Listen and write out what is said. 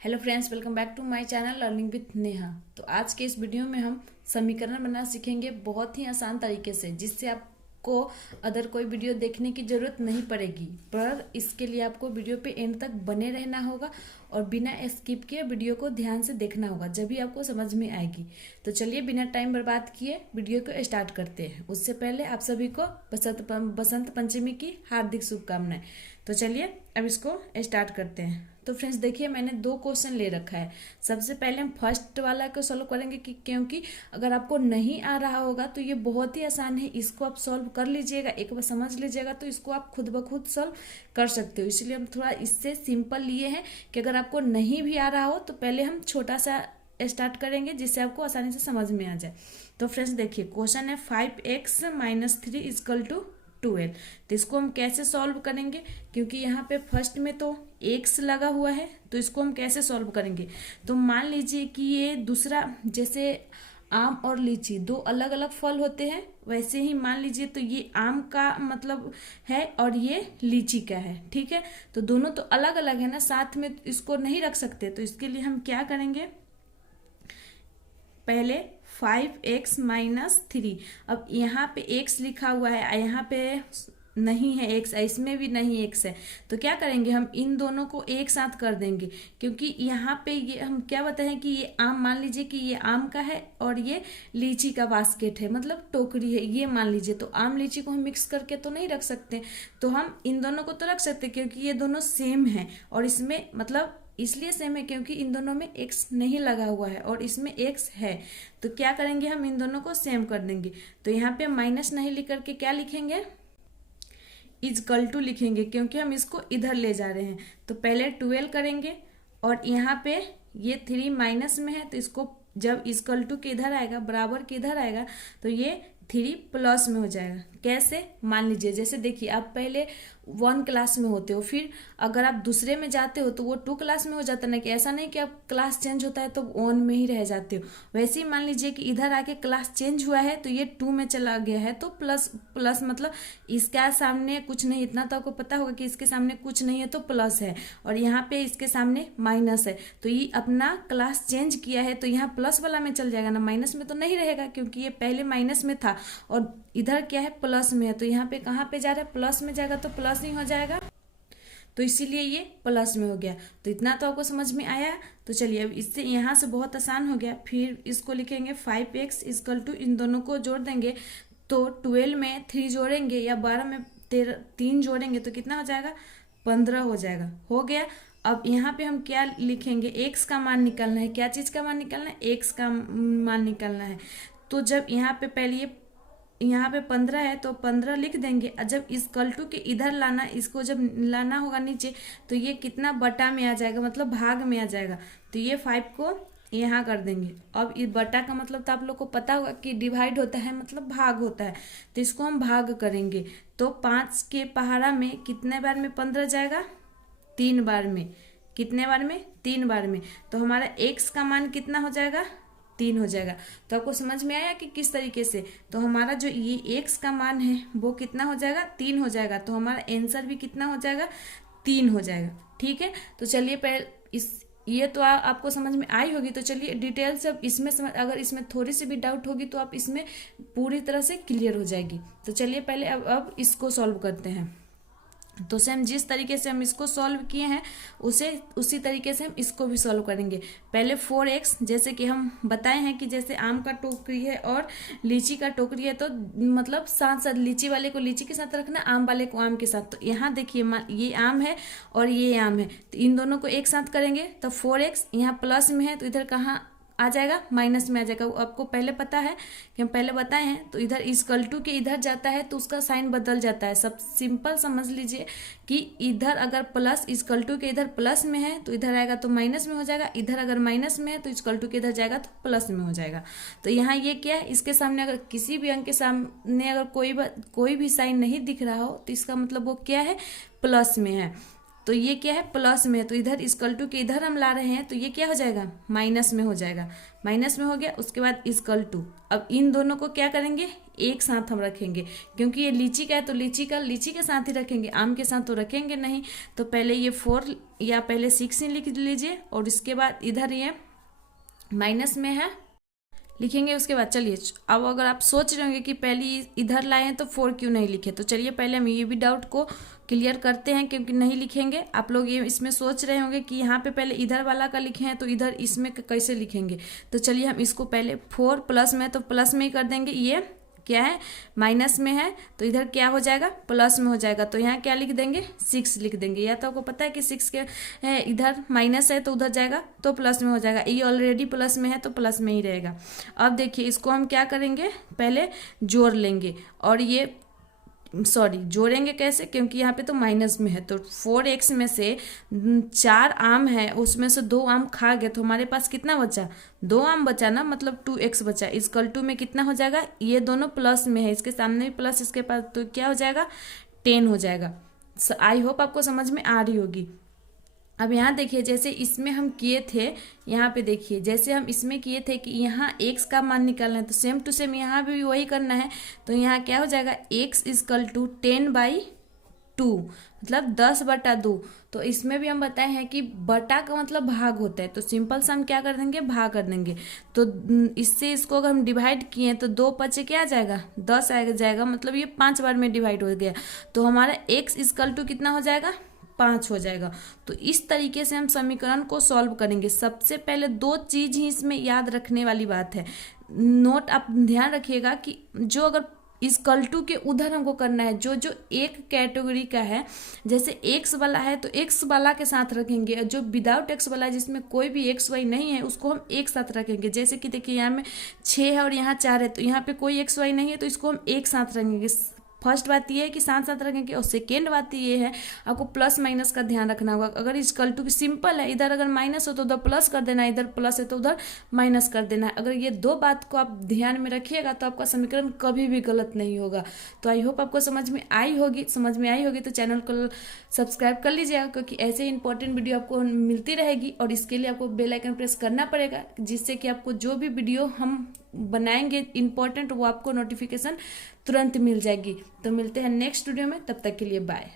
Hello friends, welcome back to my channel learning with Neha. तो आज के इस वीडियो में हम समीकरण बनाना सीखेंगे बहुत ही आसान तरीके से, जिससे आपको अदर कोई वीडियो देखने की जरूरत नहीं पड़ेगी। पर इसके लिए आपको वीडियो पे एंड तक बने रहना होगा और बिना स्किप किए वीडियो को ध्यान से देखना होगा, जब भी आपको समझ में आएगी। तो चलिए बिना टाइम बर्बाद किए वीडियो को स्टार्ट करते हैं। उससे पहले आप सभी को बसंत पंचमी की हार्दिक शुभकामनाएं। तो चलिए अब इसको स्टार्ट करते हैं। तो फ्रेंड्स देखिए, मैंने दो क्वेश्चन ले रखा है। सबसे पहले हम फर्स्ट वाला को सॉल्व करेंगे क्योंकि अगर आपको नहीं आ रहा होगा तो ये बहुत ही आसान है, इसको आप सॉल्व कर लीजिएगा, एक बार समझ लीजिएगा तो इसको आप खुद ब खुद सॉल्व कर सकते हो। इसलिए हम थोड़ा इससे सिंपल लिए हैं कि अगर आपको नहीं भी आ रहा हो तो पहले हम छोटा सा स्टार्ट करेंगे, जिससे आपको आसानी से समझ में आ जाए। तो फ्रेंड्स देखिए, क्वेश्चन है 5x - 3 = 12। तो इसको हम कैसे सॉल्व करेंगे, क्योंकि यहाँ पे फर्स्ट में तो एक्स लगा हुआ है, तो इसको हम कैसे सॉल्व करेंगे। तो मान लीजिए कि ये दूसरा, जैसे आम और लीची दो अलग अलग फल होते हैं, वैसे ही मान लीजिए तो ये आम का मतलब है और ये लीची का है। ठीक है, तो दोनों तो अलग अलग है ना, साथ में इसको नहीं रख सकते। तो इसके लिए हम क्या करेंगे, पहले 5x - 3। अब यहाँ पे x लिखा हुआ है, यहाँ पे नहीं है x, इसमें भी नहीं x है। तो क्या करेंगे, हम इन दोनों को एक साथ कर देंगे, क्योंकि यहाँ पे ये हम क्या बताएं कि ये आम, मान लीजिए कि ये आम का है और ये लीची का बास्केट है, मतलब टोकरी है ये मान लीजिए। तो आम लीची को हम मिक्स करके तो नहीं रख सकते, तो हम इन दोनों को तो रख सकते क्योंकि ये दोनों सेम है। और इसमें मतलब इसलिए सेम है क्योंकि इन दोनों में x नहीं लगा हुआ है और इसमें x है। तो क्या करेंगे, हम इन दोनों को सेम कर देंगे। तो यहाँ पे माइनस नहीं लिख करके क्या लिखेंगे, = लिखेंगे, क्योंकि हम इसको इधर ले जा रहे हैं। तो पहले 12 करेंगे और यहाँ पे ये 3 माइनस में है, तो इसको जब = के इधर आएगा, बराबर के इधर आएगा, तो ये 3 प्लस में हो जाएगा। कैसे, मान लीजिए जैसे देखिए, आप पहले 1 क्लास में होते हो, फिर अगर आप दूसरे में जाते हो तो वो 2 क्लास में हो जाता है ना, कि ऐसा नहीं कि आप क्लास चेंज होता है तो 1 में ही रह जाते हो। वैसे ही मान लीजिए कि इधर आके क्लास चेंज हुआ है तो ये 2 में चला गया है, तो प्लस प्लस मतलब इसका सामने कुछ नहीं, इतना तो आपको पता होगा कि इसके सामने कुछ नहीं है तो प्लस है, और यहाँ पे इसके सामने माइनस है। तो ये अपना क्लास चेंज किया है तो यहाँ प्लस वाला में चल जाएगा ना, माइनस में तो नहीं रहेगा, क्योंकि ये पहले माइनस में था और इधर क्या है, प्लस में है। तो यहाँ पे कहाँ पे जा रहा है, प्लस में जाएगा, तो प्लस ही हो जाएगा, तो इसीलिए ये प्लस में हो गया। तो इतना तो आपको समझ में आया। तो चलिए अब इससे यहाँ से बहुत आसान हो गया। फिर इसको लिखेंगे 5x = इन दोनों को जोड़ देंगे, तो 12 में 3 जोड़ेंगे या 12 में 3 जोड़ेंगे तो कितना हो जाएगा, 15 हो जाएगा। हो गया। अब यहाँ पे हम क्या लिखेंगे, x का मान निकालना है। क्या चीज़ का मान निकालना है, x का मान निकालना है। तो जब यहाँ पे पहले यहाँ पे 15 है तो 15 लिख देंगे, और जब = के इधर लाना, इसको जब लाना होगा नीचे, तो ये कितना बटा में आ जाएगा, मतलब भाग में आ जाएगा। तो ये 5 को यहाँ कर देंगे। अब इस बटा का मतलब तो आप लोग को पता होगा कि डिवाइड होता है, मतलब भाग होता है, तो इसको हम भाग करेंगे। तो 5 के पहाड़ा में कितने बार में 15 जाएगा, 3 बार में। कितने बार में, 3 बार में। तो हमारा x का मान कितना हो जाएगा, 3 हो जाएगा। तो आपको समझ में आया कि किस तरीके से। तो हमारा जो ये x का मान है वो कितना हो जाएगा, 3 हो जाएगा। तो हमारा आंसर भी कितना हो जाएगा, 3 हो जाएगा। ठीक है, तो चलिए पहले ये तो आपको समझ में आई होगी। तो चलिए डिटेल से अब इसमें समझ, अगर इसमें थोड़ी सी भी डाउट होगी तो आप इसमें पूरी तरह से क्लियर हो जाएगी। तो चलिए पहले अब इसको सॉल्व करते हैं। तो सेम जिस तरीके से हम इसको सॉल्व किए हैं उसी तरीके से हम इसको भी सॉल्व करेंगे। पहले 4x, जैसे कि हम बताए हैं कि जैसे आम का टोकरी है और लीची का टोकरी है, तो मतलब साथ साथ लीची वाले को लीची के साथ रखना, आम वाले को आम के साथ। तो यहाँ देखिए, ये आम है और ये आम है, तो इन दोनों को एक साथ करेंगे। तो 4x यहाँ प्लस में है तो इधर कहाँ आ जाएगा, माइनस में आ जाएगा। वो आपको पहले पता है कि हम पहले बताए हैं। तो इधर = के इधर जाता है तो उसका साइन बदल जाता है। सब सिंपल समझ लीजिए कि इधर अगर प्लस = के इधर प्लस में है तो इधर आएगा तो माइनस में हो जाएगा, इधर अगर माइनस में है तो = के इधर जाएगा तो प्लस में हो जाएगा। तो यहाँ ये क्या है, इसके सामने अगर किसी भी अंक के सामने अगर कोई भी साइन नहीं दिख रहा हो तो इसका मतलब वो क्या है, प्लस में है। तो ये क्या है, प्लस में है, तो इधर इक्वल टू के इधर हम ला रहे हैं, तो ये क्या हो जाएगा, माइनस में हो जाएगा। माइनस में हो गया, उसके बाद इक्वल टू। अब इन दोनों को क्या करेंगे, एक साथ हम रखेंगे, क्योंकि ये लीची का है तो लीची के साथ ही रखेंगे, आम के साथ तो रखेंगे नहीं। तो पहले ये 4 या पहले 6 ही लिख लीजिए, और इसके बाद इधर ये माइनस में है लिखेंगे। उसके बाद चलिए, अब अगर आप सोच रहे होंगे कि पहले इधर लाए हैं तो 4 क्यों नहीं लिखे, तो चलिए पहले हम ये भी डाउट को क्लियर करते हैं, क्योंकि नहीं लिखेंगे। आप लोग ये इसमें सोच रहे होंगे कि यहाँ पे पहले इधर वाला का लिखे हैं तो इधर इसमें कैसे लिखेंगे। तो चलिए हम इसको पहले 4 प्लस में, तो प्लस में ही कर देंगे। ये क्या है, माइनस में है, तो इधर क्या हो जाएगा, प्लस में हो जाएगा। तो यहाँ क्या लिख देंगे, 6 लिख देंगे। या तो आपको पता है कि 6 के है, इधर माइनस है तो उधर जाएगा तो प्लस में हो जाएगा। ये ऑलरेडी प्लस में है तो प्लस में ही रहेगा। अब देखिए इसको हम क्या करेंगे, पहले जोड़ लेंगे, और ये जोड़ेंगे कैसे, क्योंकि यहाँ पे तो माइनस में है। तो 4x में से 4 आम है, उसमें से 2 आम खा गए, तो हमारे पास कितना बचा, 2 आम बचा ना, मतलब 2x बचा। इक्वल टू में कितना हो जाएगा, ये दोनों प्लस में है, इसके सामने भी प्लस, इसके पास, तो क्या हो जाएगा, 10 हो जाएगा। आई होप आपको समझ में आ रही होगी। अब यहाँ देखिए, जैसे इसमें हम किए थे, यहाँ पे देखिए जैसे हम इसमें किए थे कि यहाँ x का मान निकालना है, तो सेम टू सेम यहाँ भी वही करना है। तो यहाँ क्या हो जाएगा, x इक्वल टू 10/2, मतलब 10/2। तो इसमें भी हम बताए हैं कि बटा का मतलब भाग होता है, तो सिंपल सा हम क्या कर देंगे, भाग कर देंगे। तो इससे इसको अगर हम डिवाइड किए तो 2 5 क्या आ जाएगा, 10 आ जाएगा, मतलब ये 5 बार में डिवाइड हो गया। तो हमारा x इक्वल टू कितना हो जाएगा, 5 हो जाएगा। तो इस तरीके से हम समीकरण को सॉल्व करेंगे। सबसे पहले 2 चीज ही इसमें याद रखने वाली बात है, नोट आप ध्यान रखिएगा कि जो अगर इक्वल टू के उधर हमको करना है, जो जो एक कैटेगरी का है, जैसे एक्स वाला है तो एक्स वाला के साथ रखेंगे, और जो विदाउट एक्स वाला है जिसमें कोई भी एक्स वाई नहीं है उसको हम एक साथ रखेंगे। जैसे कि देखिए यहाँ में 6 है और यहाँ 4 है, तो यहाँ पे कोई एक्स वाई नहीं है तो इसको हम एक साथ रखेंगे। फर्स्ट बात ये है कि साथ साथ रखेंगे, और सेकेंड बात ये है आपको प्लस माइनस का ध्यान रखना होगा। अगर इक्वल टू सिंपल है, इधर अगर माइनस हो तो उधर प्लस कर देना है, इधर प्लस है तो उधर माइनस कर देना है। अगर ये 2 बात को आप ध्यान में रखिएगा तो आपका समीकरण कभी भी गलत नहीं होगा। तो आई होप आपको समझ में आई होगी तो चैनल को सब्सक्राइब कर लीजिएगा, क्योंकि ऐसे इंपॉर्टेंट वीडियो आपको मिलती रहेगी। और इसके लिए आपको बेल आइकन प्रेस करना पड़ेगा, जिससे कि आपको जो भी वीडियो हम बनाएंगे इंपॉर्टेंट, वो आपको नोटिफिकेशन तुरंत मिल जाएगी। तो मिलते हैं नेक्स्ट वीडियो में, तब तक के लिए बाय।